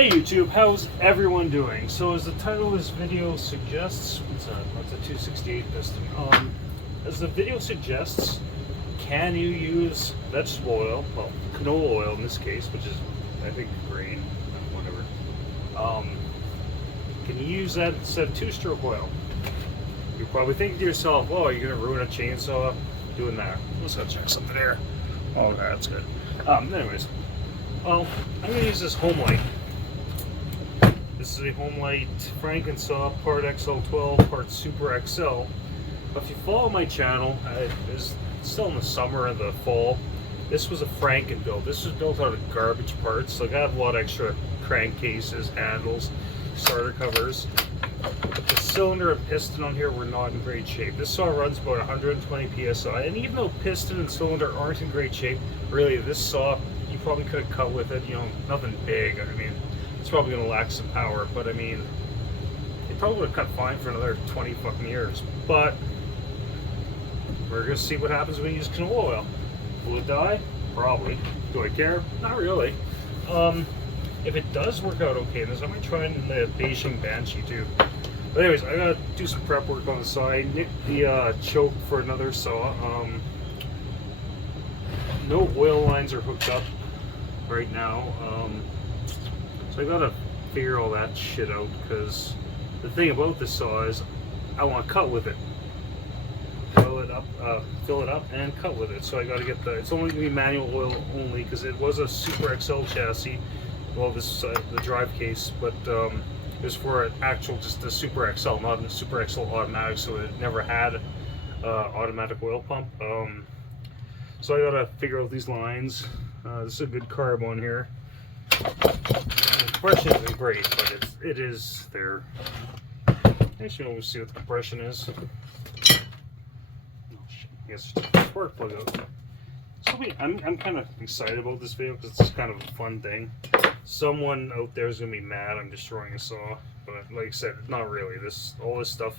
Hey YouTube, how's everyone doing? So as the title of this video suggests, that's a 268 piston. As the video suggests, can you use vegetable oil, well, canola oil in this case, which is, I think, grain, whatever. Can you use that instead of two-stroke oil? You're probably thinking to yourself, oh, you're going to ruin a chainsaw doing that. Let's go check something here. Oh, okay, that's good. Anyways, well, I'm going to use this homelite. This is a homelite Frankensaw, part XL12, part Super XL. If you follow my channel, it's still in the summer and the fall. This was a Franken build. This was built out of garbage parts. Like, I have a lot of extra crankcases, handles, starter covers. But the cylinder and piston on here were not in great shape. This saw runs about 120 psi, and even though piston and cylinder aren't in great shape, really this saw, you probably could have cut with it, you know, nothing big. I mean, it's probably going to lack some power, but I mean, it probably would have cut fine for another 20 fucking years. But we're going to see what happens when we use canola oil. Will it die? Probably. Do I care? Not really. If it does work out okay in this, I might try it in the Beijing Banshee too. But anyways, I gotta do some prep work on the side. Nicked the choke for another saw. No oil lines are hooked up right now. So I gotta figure all that shit out, because the thing about this saw is I want to cut with it. Fill it up and cut with it. So I gotta get it's only gonna be manual oil only, because it was a Super XL chassis. Well, this the drive case, but it was for an actual, just the Super XL, not a Super XL automatic, so it never had automatic oil pump. So I gotta figure out these lines. This is a good carb on here. The compression isn't great, but it is there. Actually, we'll see what the compression is. Oh shit! I guess spark plug out. So I'm kind of excited about this video because it's kind of a fun thing. Someone out there is gonna be mad I'm destroying a saw, but like I said, not really. All this stuff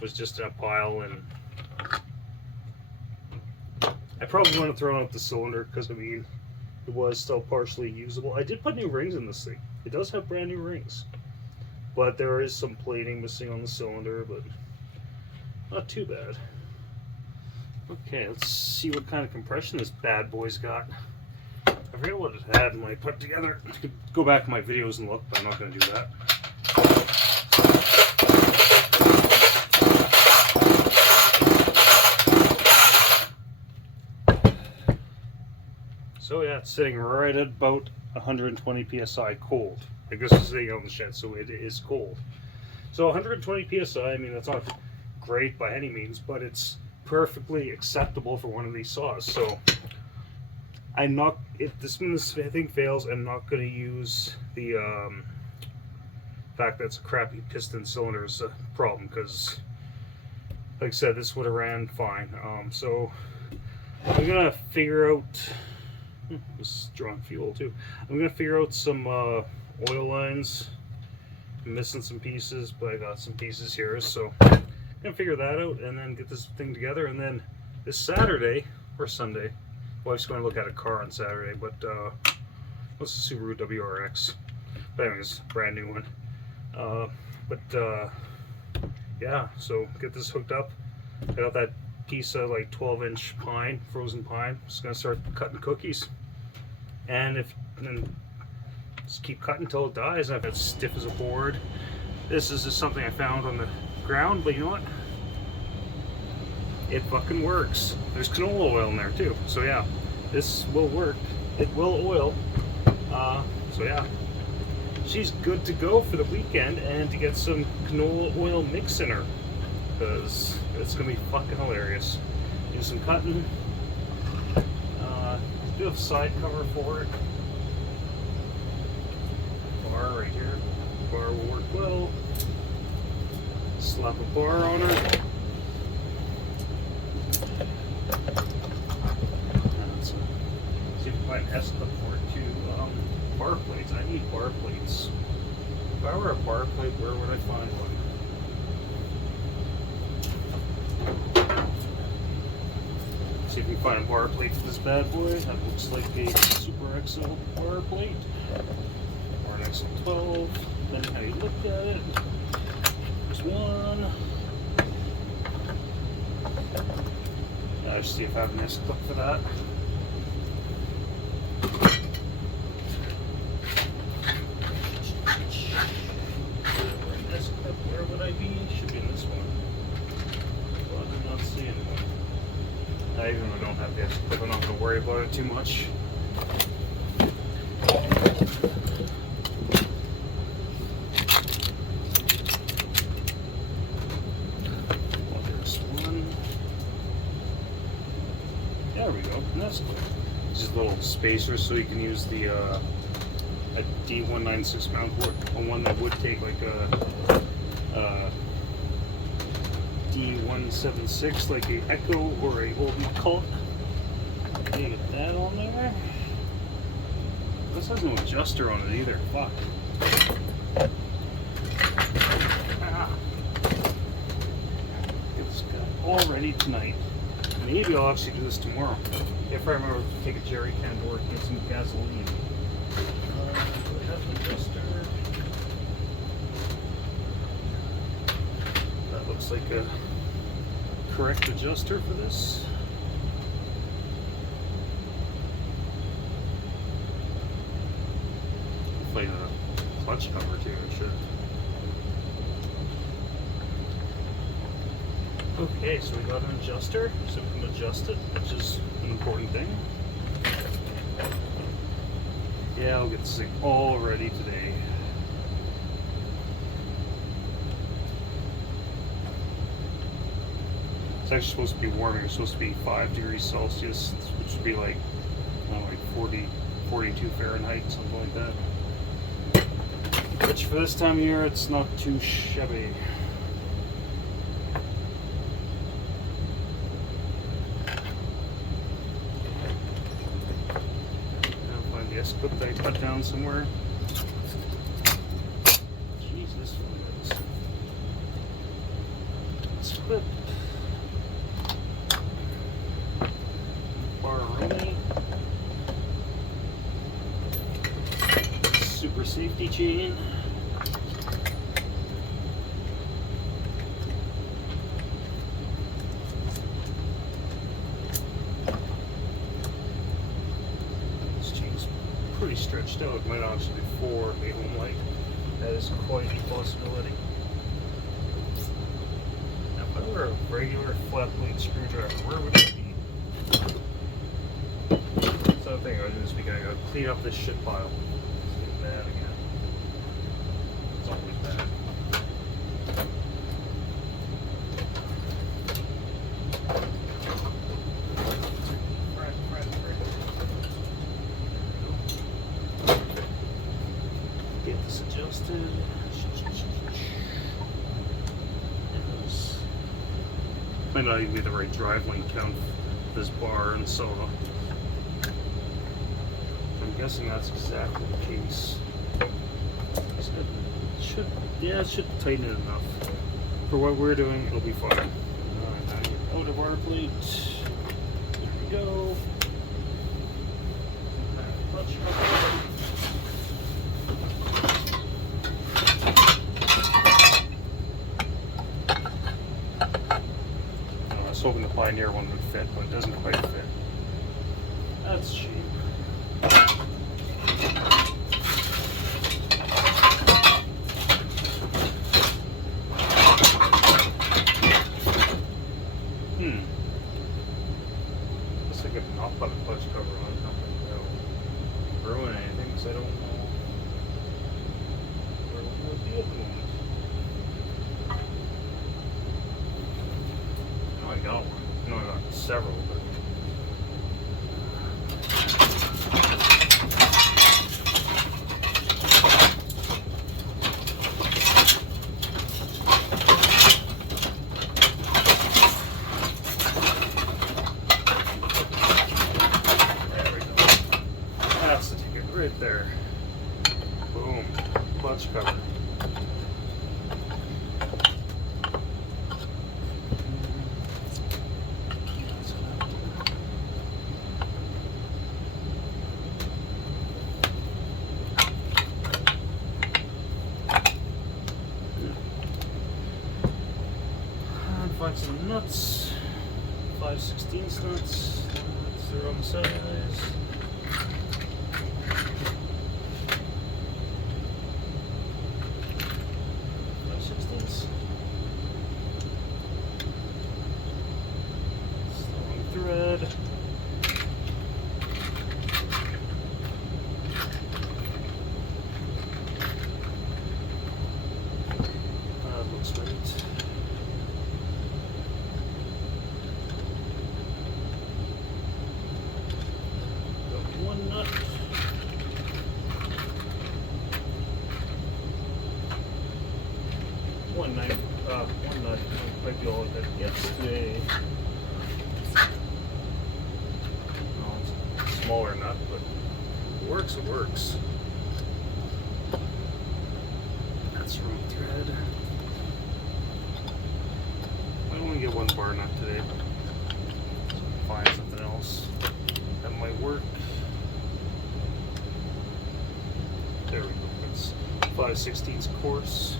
was just in a pile, and I probably want to throw out the cylinder because I mean it was still partially usable. I did put new rings in this thing. It does have brand new rings, but there is some plating missing on the cylinder, but not too bad. Okay, let's see what kind of compression this bad boy's got. I forget what it had when I put it together. I could go back to my videos and look, but I'm not going to do that. So yeah, it's sitting right at about 120 psi cold. Like, this is sitting out in the shed, so it is cold. So 120 psi, I mean, that's not great by any means, but it's perfectly acceptable for one of these saws. So I'm not, if this one I think fails, I'm not going to use the fact that it's a crappy piston cylinder is a problem, because like I said, this would have ran fine. So I'm going to figure out, this is drawing fuel too, I'm going to figure out some oil lines. I'm missing some pieces, but I got some pieces here, so I'm going to figure that out and then get this thing together. And then this Saturday or Sunday, wife's going to look at a car on Saturday, but what's the Subaru WRX? But anyways, brand new one. Yeah, so get this hooked up. I got that piece of like 12-inch pine, frozen pine. Just gonna start cutting cookies, and just keep cutting until it dies. I've got stiff as a board. This is just something I found on the ground, but you know what? It fucking works. There's canola oil in there too, so yeah, this will work. It will oil. So yeah, she's good to go for the weekend, and to get some canola oil mix in her, because it's gonna be fucking hilarious. Do some cutting. Do a side cover for it. Bar right here. Bar will work well. Slap a bar on her. See if I can S clip for it too. Bar plates. I need bar plates. If I were a bar plate, where would I find one? See if we can find a bar plate for this bad boy. That looks like a Super XL bar plate. or an XL12, depending how you look at it. There's one. Let's see if I have an S-clip for that. Where would I be? Should be in this one. Well, I did not see anyone. Even if I don't have the S-clip, I'm not going to worry about it too much. Well, there's one. There we go. And that's cool. These little spacers so you can use the a D196 mount wood, one that would take like a D176, like a Echo or a old McCulloch. You get that on there. This has no adjuster on it either. Fuck. Ah. It's got all ready tonight. Maybe I'll actually do this tomorrow if I remember to take a jerry can to work and get some gasoline. Do I have an adjuster? That looks like a correct adjuster for this. Hopefully the clutch cover too, it should. Okay, so we got an adjuster, so we can adjust it, which is an important thing. Yeah, I'll get this thing all ready today. It's actually supposed to be warming. It's supposed to be 5 degrees Celsius, which would be like, I don't know, like 40, 42 Fahrenheit, something like that. Which for this time of year, it's not too shabby. I'll find the S-clip that I cut down somewhere. Jesus, what is this? S-clip. Super safety chain. This chain's pretty stretched out. It might actually be for a homelite. That is quite a possibility. Now, if I were a regular flat blade screwdriver, where would it be? So the thing I gotta do this weekend, I gotta clean up this shit pile. It's getting bad again. It's always bad. Right. Get this adjusted. Might not even be the right drive link count for this bar and saw. I'm guessing that's exactly the case. It should tighten it enough. For what we're doing, it'll be fine. Alright, now out of our plate. There we go. I was hoping the Pioneer one would fit, but it doesn't quite fit. That's cheap. Looks like I've not put a clutch cover on something that'll ruin anything because I don't know where it would be at the moment. I know I got one. I know I got several, but right there. Boom. Clutch cover. some nuts, 5/16 nuts. That's the wrong size. Thread. Looks right. Got one nut. One nut. Might be all that gets today. Smaller nut, but it works, it works. That's from thread. I only get one bar nut today. Find something else that might work. There we go. That's 5/16 coarse.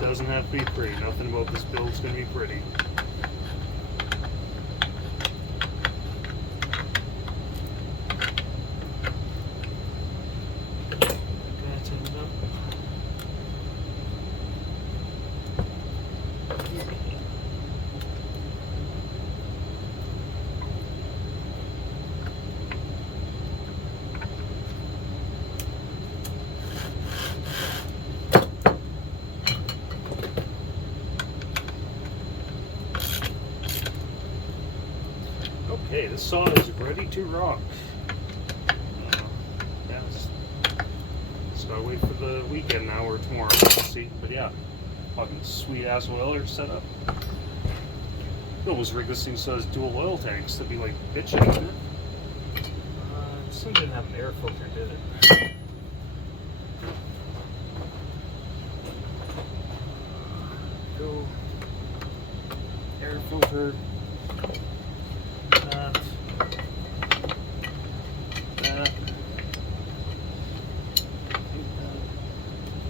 Doesn't have to be pretty. Nothing about this build is going to be pretty. Okay, this saw is ready to rock. Yeah, just gotta wait for the weekend now or tomorrow. We'll see. But yeah, fucking sweet ass oiler set up. I almost rig this thing so it has dual oil tanks. That'd be like bitching, isn't it? This thing didn't have an air filter, did it? Go. Air filter.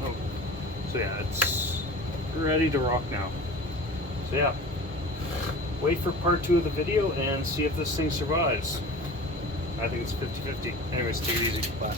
Oh, so yeah, it's ready to rock now. So yeah, wait for part 2 of the video and see if this thing survives. I think it's 50-50. Anyways, take it easy. Bye.